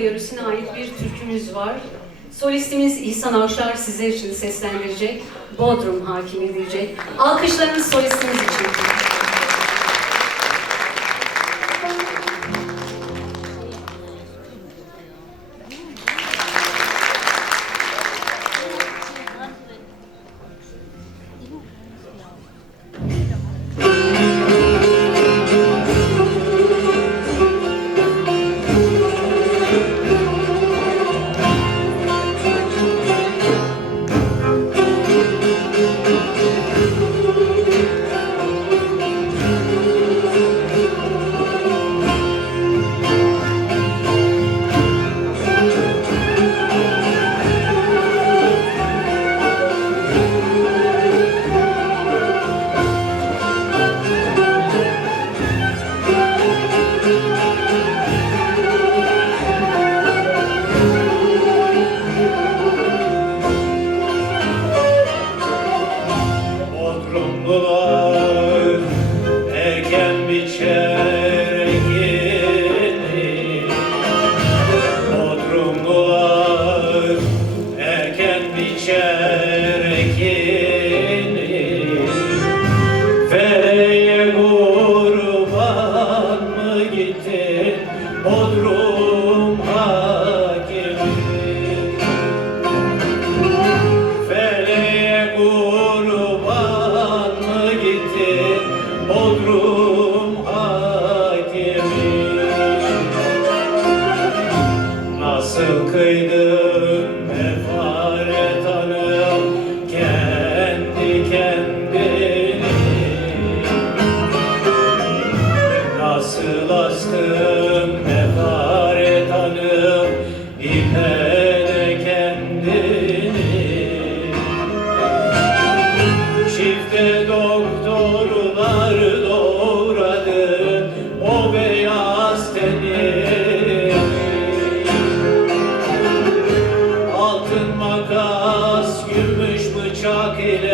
yörüsüne ait bir türkümüz var. Solistimiz İhsan Avşar sizler için seslendirecek. Bodrum hakimi diyecek. Alkışlarınız solistimiz için. Хай makas, gümüş bıçak ile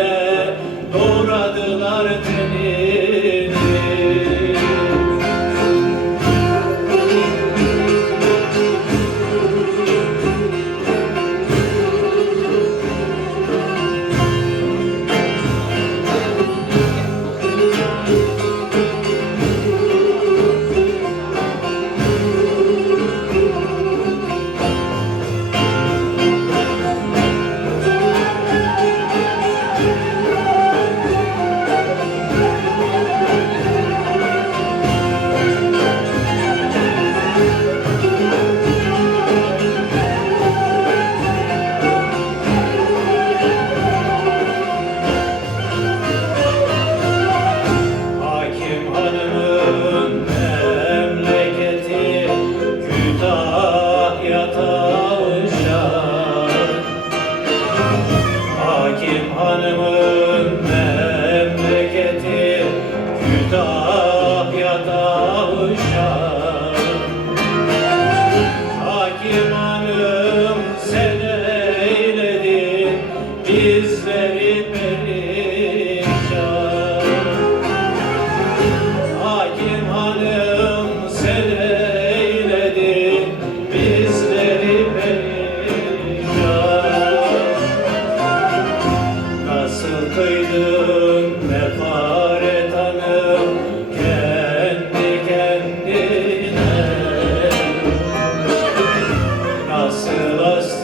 Amen.